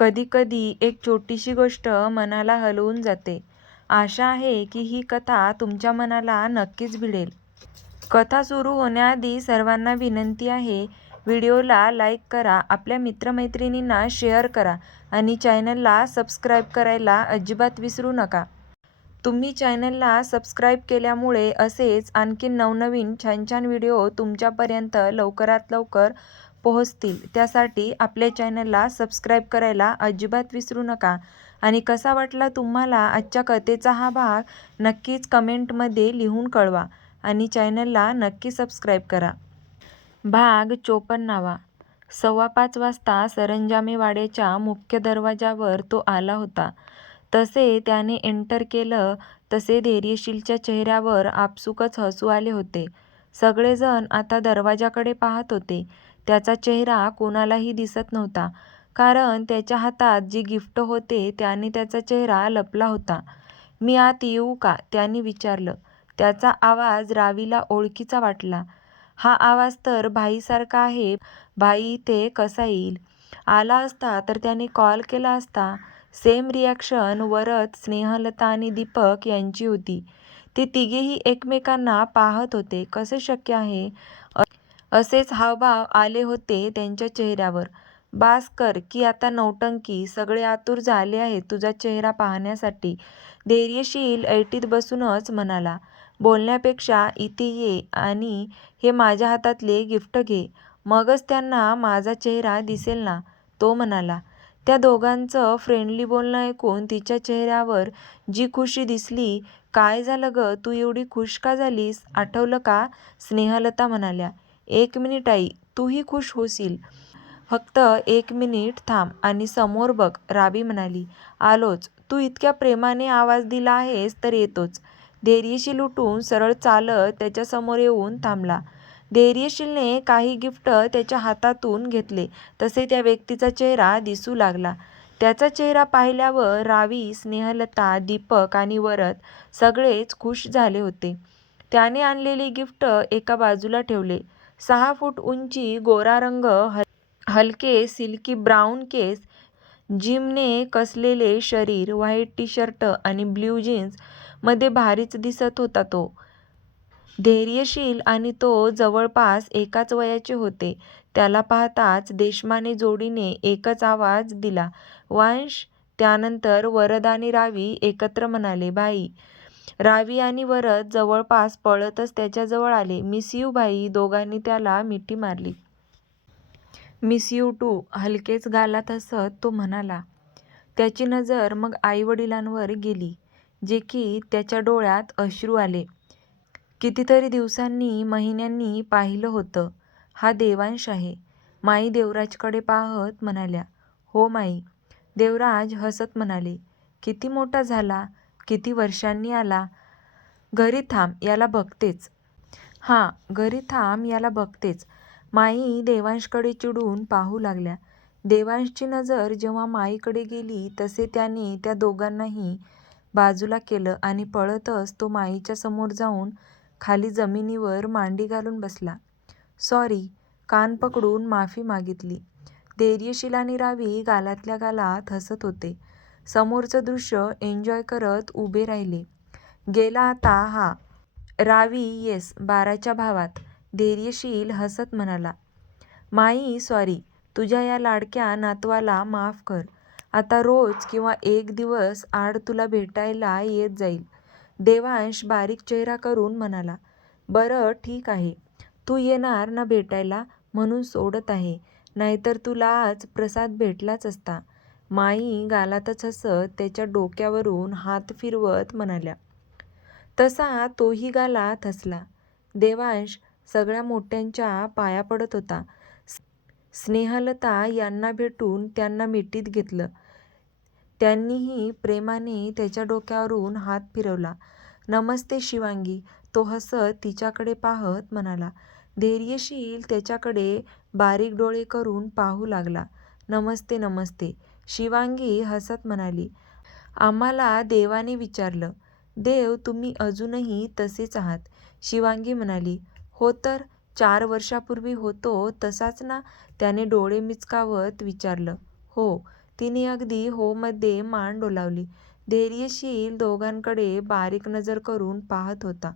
कधी-कधी एक छोटीशी गोष्ट मनाला हलवून जाते. आशा आहे की ही कथा तुमच्या मनाला नक्कीच भिडेल. कथा सुरू होण्याआधी सर्वांना विनंती आहे, व्हिडिओला लाईक करा, आपल्या मित्रमैत्रिणींना शेअर करा आणि चॅनलला सबस्क्राईब करायला अजिबात विसरू नका. तुम्ही चॅनलला सबस्क्राईब केल्यामुळे असेच आणखीन नवनवीन छान-छान व्हिडिओ तुमच्यापर्यंत लवकरात लवकर पोहोचतील. त्यासाठी आपल्या चॅनलला सबस्क्राईब करायला अजिबात विसरू नका. आणि कसा वाटला तुम्हाला आजच्या कथेचा हा भाग नक्कीच कमेंटमध्ये लिहून कळवा आणि चॅनलला नक्की सबस्क्राईब करा. भाग 54. 5:15 वाजता सरंजामे वाड्याच्या मुख्य दरवाजावर तो आला होता. तसे त्याने एंटर केलं तसे धैर्यशीलच्या चेहऱ्यावर आपसुकच हसू आले होते. सगळेजण आता दरवाजाकडे पाहत होते. त्याचा चेहरा कोणालाही दिसत नव्हता, कारण त्याच्या हातात जे गिफ्ट होते त्याने त्याचा चेहरा लपला होता. "मी आत येऊ का?" त्याने विचारलं. त्याचा आवाज रावीला ओळखीचा वाटला. हा आवाज तर भाईसारखा आहे. भाई इथे कसा येईल? आला असता तर त्याने कॉल केला असता. सेम रिॲक्शन वरद, स्नेहलता आणि दीपक यांची होती. ते तिघेही एकमेकांना पाहत होते. कसे शक्य आहे? असेच हावभाव आले होते त्यांच्या चेहऱ्यावर. "बास कर की आता नौटंकी, सगळे आतुर झाले आहेत तुझा चेहरा पाहण्यासाठी," धैर्यशील ऐटीत बसूनच म्हणाला. "बोलण्यापेक्षा इथे ये आणि हे माझ्या हातातले गिफ्ट घे, मगच त्यांना माझा चेहरा दिसेल ना," तो म्हणाला. त्या दोघांचं फ्रेंडली बोलणं ऐकून तिच्या चेहऱ्यावर जी खुशी दिसली. "काय झालं गं, तू एवढी खुश का झालीस? आठवलं का?" स्नेहलता म्हणाल्या. "एक मिनिट आई, तूही खुश होशील. फक्त 1 मिनिट थांब आणि समोर बघ," रावी म्हणाली. "आलोच. तू इतक्या प्रेमाने आवाज दिला आहेस तर येतोच." धैर्यशील उठून सरळ चालत त्याच्यासमोर येऊन थांबला. धैर्यशीलने काही गिफ्ट त्याच्या हातातून घेतले तसे त्या व्यक्तीचा चेहरा दिसू लागला. त्याचा चेहरा पाहिल्यावर रावी, स्नेहलता, दीपक आणि वरद सगळेच खुश झाले होते. त्याने आणलेले गिफ्ट एका बाजूला ठेवले. 6 फूट उंची, गोरा रंग, हलके सिल्की ब्राऊन केस, जिमने कसलेले शरीर, व्हाईट टी-शर्ट आणि ब्ल्यू जीन्स मध्ये भारीच दिसत होता तो. धैर्यशील आणि तो जवळपास एकाच वयाचे होते. त्याला पाहताच देशमाने जोडीने एकच आवाज दिला, "वंश." त्यानंतर वरद आणि रावी एकत्र म्हणाले, "भाई." रावी आणि वरद जवळपास पळतच त्याच्याजवळ आले. "मिस यू भाई." दोघांनी त्याला मिठी मारली. "Miss you too." हलकेच गालात हसत तो म्हणाला. त्याची नजर मग आई-वडिलांवर गेली, जे की त्याच्या डोळ्यात अश्रू आले. कितीतरी दिवसांनी, महिन्यांनी पाहिलं होतं. "हा देवांश आहे." माई देवराजकडे पाहत म्हणाल्या. "हो माई." देवराज हसत म्हणाले. "किती मोठा झाला, किती वर्षांनी आला. घरी थांब, याला बघतेच." "हां, घरी थांब, याला बघतेच." माई देवांशकडे चिडून पाहू लागल्या. देवांशची नजर जेव्हा माईकडे गेली तसे त्याने त्या दोघांनाही बाजूला केलं आणि पळतच तो माईच्या समोर जाऊन खाली जमिनीवर मांडी घालून बसला. "सॉरी." कान पकडून माफी मागितली. धैर्यशील आणि रावी गालातल्या गालात हसत होते. समोरचं दृश्य एन्जॉय करत उभे राहिले. "गेला आता हा." रावी, "येस, 12च्या भावात." धैर्यशील हसत म्हणाला. "माई सॉरी, तुझ्या या लाडक्या नातवाला माफ कर. आता रोज किंवा एक दिवस आड तुला भेटायला येत जाईल." देवांश बारीक चेहरा करून म्हणाला. "बरं ठीक आहे, तू येणार ना भेटायला म्हणून सोडत आहे, नाहीतर तुला आज प्रसाद भेटलाच असता." माई गालातच हसत त्याच्या डोक्यावरून हात फिरवत म्हणाल्या. तसा तोही गालात हसला. देवांश सगळ्या मोठ्यांच्या पाया पडत होता. स्नेहलता यांना भेटून त्यांना मिठीत घेतलं. त्यांनीही प्रेमाने त्याच्या डोक्यावरून हात फिरवला. "नमस्ते शिवांगी." तो हसत तिच्याकडे पाहत म्हणाला. धैर्यशील त्याच्याकडे बारीक डोळे करून पाहू लागला. "नमस्ते नमस्ते." शिवांगी हसत म्हणाली. "आम्हाला देवाने विचारलं." "देव, तुम्ही अजूनही तसेच आहात." शिवांगी म्हणाली. "हो तर, 4 वर्षापूर्वी होतो तसाच ना?" त्याने डोळे मिचकावत विचारलं. "हो." तिने अगदी हो मध्ये मान डोलावली. धैर्यशील दोघांकडे बारीक नजर करून पाहत होता.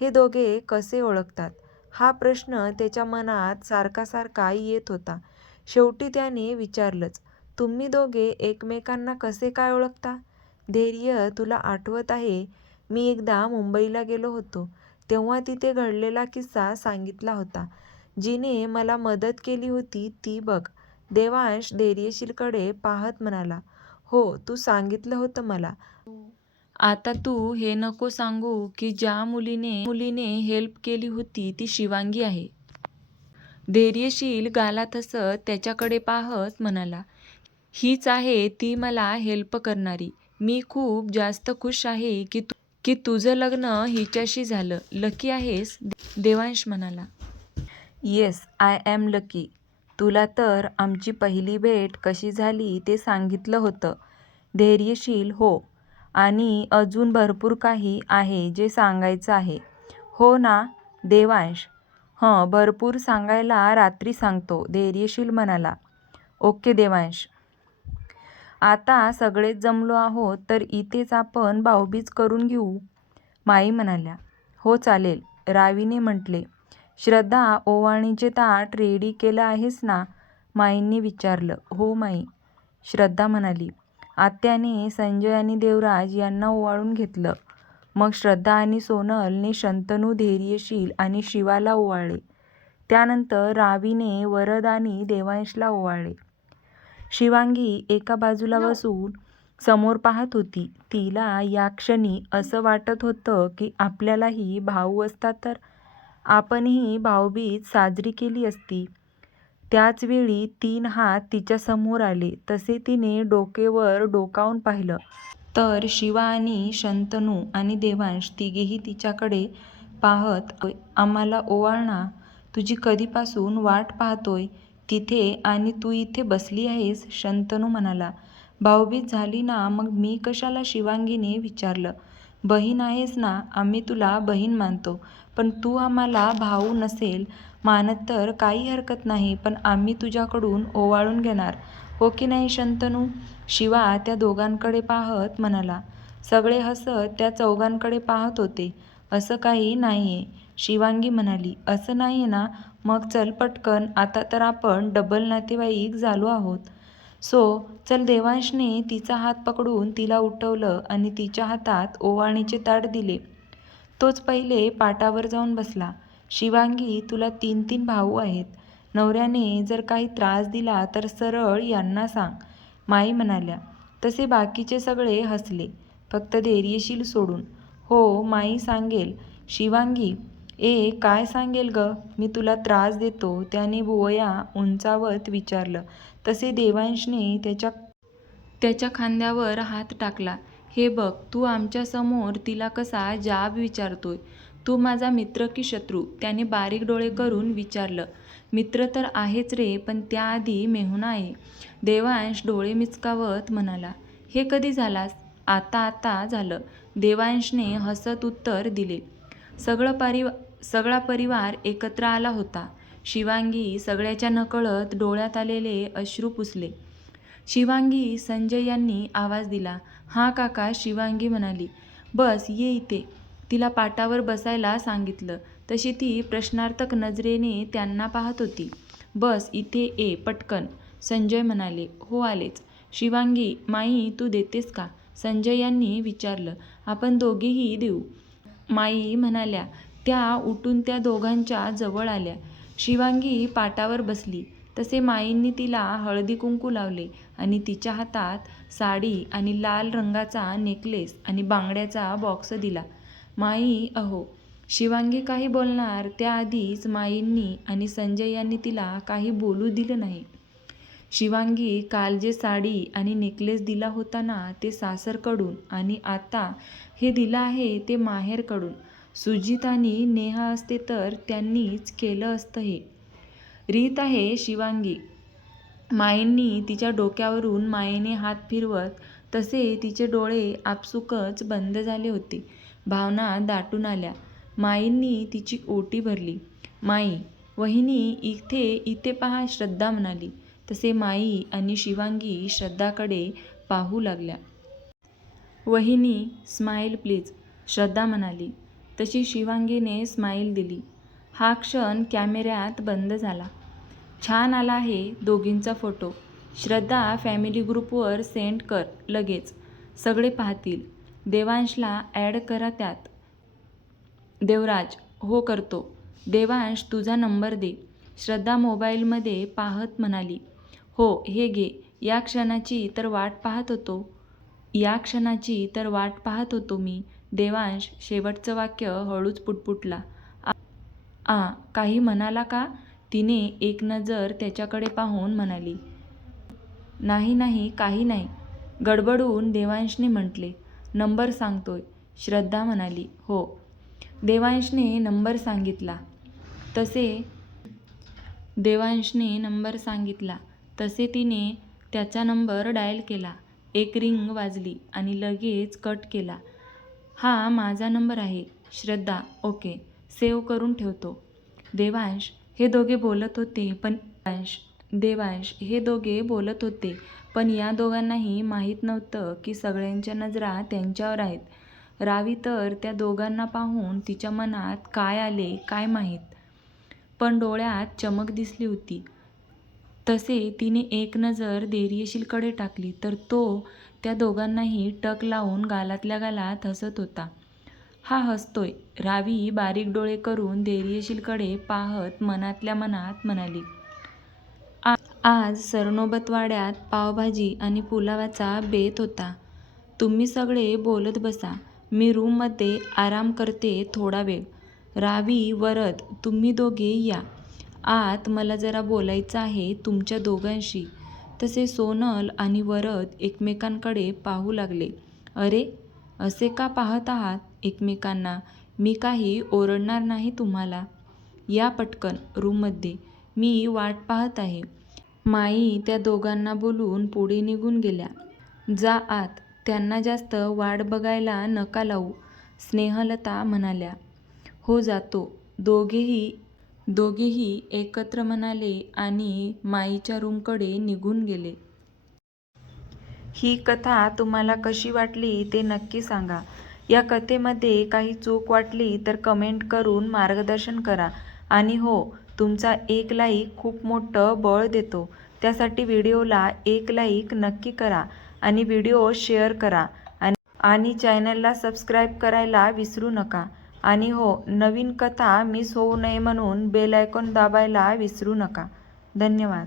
हे दोघे कसे ओळखतात हा प्रश्न त्याच्या मनात सारखा सारखा येत होता. शेवटी त्याने विचारलंच, तुम्ही दोघे एकमेकांना कसे काय ओळखता? धैर्य, तुला आठवत आहे मी एकदा मुंबईला गेलो होतो तेव्हा तिथे घडलेला किस्सा सांगितला होता. जिने मला मदत केली होती ती बघ. देवांश धैर्यशीलकडे पाहत म्हणाला. हो, तू सांगितलं होतं मला. आता तू हे नको सांगू की ज्या मुलीने हेल्प केली होती ती शिवांगी आहे. धैर्यशील गालात हसत त्याच्याकडे पाहत म्हणाला. हीच आहे ती मला हेल्प करणारी. मी खूप जास्त खुश आहे की तुझं लग्न हिच्याशी झालं. लकी आहेस, देवांश म्हणाला. Yes, I am lucky. तुला तर आमची पहिली भेट कशी झाली ते सांगितलं होतं. धैर्यशील हो, आणि अजून भरपूर काही आहे जे सांगायचं आहे. हो ना देवांश? भरपूर सांगायला रात्री सांगतो, धैर्यशील म्हणाला. ओके देवांश. आता सगळेच जमलो आहोत तर इथेच आपण भाऊबीज करून घेऊ, माई म्हणाल्या. हो चालेल, रावीने म्हटले. श्रद्धा, ओवाळणीचे ताट रेडी केलं आहेस ना? माईंनी विचारलं. हो माई, श्रद्धा म्हणाली. आत्याने संजय आणि देवराज यांना ओवाळून घेतलं. मग श्रद्धा आणि सोनलने शंतनू, धैर्यशील आणि शिवाला ओवाळले. त्यानंतर रावीने वरद आणि देवांशला ओवाळले. शिवांगी एका बाजूला बसून समोर पाहत होती. तिला या क्षणी असं वाटत होतं की आपल्यालाही भाऊ असता तर आपणही भाऊबीज साजरी केली असती. त्याच वेळी 3 हात तिच्या समोर आले. तसे तिने डोकेवर डोकावून पाहिलं तर शिवा आणि शंतनू आणि देवांश तिघेही तिच्याकडे पाहत, आम्हाला ओवाळ ना, तुझी कधीपासून वाट पाहतोय तिथे आणि तू इथे बसली आहेस, शंतनू म्हणाला. भाऊबीज झाली ना मग मी कशाला, शिवांगीने विचारलं. बहीण आहेस ना, आम्ही तुला बहीण मानतो, पण तू आम्हाला भाऊ नसेल मानत तर काही हरकत नाही, पण आम्ही तुझ्याकडून ओवाळून घेणार, हो की नाही शंतनू? शिवा त्या दोघांकडे पाहत म्हणाला. सगळे हसत त्या चौघांकडे पाहत होते. असं काही नाहीये, शिवांगी म्हणाली. असं नाहीये ना? मग चल पटकन, आता तर आपण डबल नातेवाईक झालो आहोत. चल. देवांशने तिचा हात पकडून तिला उठवलं आणि तिच्या हातात ओवाळणीचे ताट दिले. तोच पहिले पाटावर जाऊन बसला. शिवांगी, तुला 3 भाऊ आहेत. नवऱ्याने जर काही त्रास दिला तर सरळ यांना सांग, माई म्हणाल्या. तसे बाकीचे सगळे हसले, फक्त धैर्यशील सोडून. हो माई सांगेल. शिवांगी, काय सांगेल ग? मी तुला त्रास देतो, त्याने भुवया उंचावत विचारलं. तसे देवांशने त्याच्या खांद्यावर हात टाकला. हे बघ, तू आमच्या समोर तिला कसा जाब विचारतोय? तू माझा मित्र की शत्रू? त्याने बारीक डोळे करून विचारलं. मित्र तर आहेच रे, पण त्याआधी मेहुणा आहे, देवांश डोळे मिचकावत म्हणाला. हे कधी झालास? आता झालं, देवांशने हसत उत्तर दिले. सगळा परिवार एकत्र आला होता. शिवांगी सगळ्याच्या नकळत डोळ्यात आलेले अश्रू पुसले. शिवांगी, संजय यांनी आवाज दिला. हां काका, शिवांगी म्हणाली. बस, ये इथे. तिला पाटावर बसायला सांगितलं. तशी ती प्रश्नार्थक नजरेने त्यांना पाहत होती. बस इथे ये पटकन, संजय म्हणाले. हो आलेच. शिवांगी, माई तू देतेस का? संजय यांनी विचारलं. आपण दोघेही देऊ, माई म्हणाल्या. त्या उठून त्या दोघांच्या जवळ आल्या. शिवांगी पाटावर बसली. तसे माईंनी तिला हळदी कुंकू लावले आणि तिच्या हातात साडी आणि लाल रंगाचा नेकलेस आणि बांगड्याचा बॉक्स दिला. माई अहो. शिवांगी काही बोलणार त्याआधीच माईंनी आणि संजय यांनी तिला काही बोलू दिलं नाही. शिवांगी, काल जे साडी आणि नेकलेस दिला होता ना ते सासरकडून, आणि आता हे दिलं आहे ते माहेरकडून. सुजित आणि नेहा असते तर त्यांनीच केलं असतं. हे रीत आहे शिवांगी. माईंनी तिच्या डोक्यावरून मायेने हात फिरवत, तसे तिचे डोळे आपसुकच बंद झाले होते. भावना दाटून आल्या. माईंनी तिची ओटी भरली. माई, वहिनी इथे पहा, श्रद्धा म्हणाली. तसे माई आणि शिवांगी श्रद्धाकडे पाहू लागल्या. वहिनी, स्माईल प्लीज, श्रद्धा म्हणाली. तशी शिवांगीने स्माईल दिली. हा क्षण कॅमेऱ्यात बंद झाला. छान आला आहे दोघींचा फोटो. श्रद्धा, फॅमिली ग्रुपवर सेंड कर लगेच, सगळे पाहतील. देवांशला ॲड करा त्यात. देवराज, हो करतो. देवांश, तुझा नंबर दे. श्रद्धा मोबाईलमध्ये पाहत म्हणाली. हो, हे घे. या क्षणाची तर वाट पाहत होतो मी. देवांश शेवटचं वाक्य हळूच पुटपुटला. काही म्हणाला का? तिने एक नजर त्याच्याकडे पाहून म्हणाली. नाही, काही नाही. गडबडून देवांशने म्हटले. नंबर सांगतोय, श्रद्धा म्हणाली. हो. देवांशने नंबर सांगितला. तसे तिने त्याचा नंबर डायल केला. एक रिंग वाजली आणि लगेच कट केला. हा माझा नंबर आहे. श्रद्धा, ओके, सेव्ह करून ठेवतो. देवांश हे दोघे बोलत होते पण या दोघांनाही माहीत नव्हतं की सगळ्यांच्या नजरा त्यांच्यावर आहेत. रावी तर त्या दोघांना पाहून तिच्या मनात काय आले काय माहीत, पण डोळ्यात चमक दिसली होती. तसे तिने एक नजर देर्यशीलकडे टाकली तर तो त्या दोघांनाही टक लावून गालातल्या गालात हसत होता. हा हसतोय. रावी बारीक डोळे करून देर्यशीलकडे पाहत मनातल्या मनात म्हणाली. आज सरनोबतवाड्यात पावभाजी आणि पुलावाचा बेत होता. तुम्ही सगळे बोलत बसा, मी रूममध्ये आराम करते थोडा वेळ. रावी, वरद, तुम्ही दोघे या आत, मला जरा बोलायचं आहे तुमच्या दोघांशी. तसे सोनल आणि वरद एकमेकांकडे पाहू लागले. अरे, असे का पाहत आहात एकमेकांना? मी काही ओरडणार नाही तुम्हाला. या पटकन रूममध्ये, मी वाट पाहत आहे. माई त्या दोघांना बोलून पुढे निघून गेल्या. जा आत, त्यांना जास्त वाट बघायला नका लावू, स्नेहलता म्हणाल्या. हो, जातो. दोघेही एकत्र म्हणाले आणि माईच्या रूमकडे निघून गेले. ही कथा तुम्हाला कशी वाटली ते नक्की सांगा. या कथेमध्ये काही चूक वाटली तर कमेंट करून मार्गदर्शन करा. आणि हो, तुमचा एक लाईक खूप मोठं बळ देतो. त्यासाठी व्हिडिओला एक लाईक नक्की करा आणि व्हिडिओ शेअर करा आणि चॅनलला सबस्क्राईब करायला विसरू नका. आणि हो, नवीन कथा मिस होऊ नये म्हणून बेल आयकॉन दाबायला विसरू नका. धन्यवाद.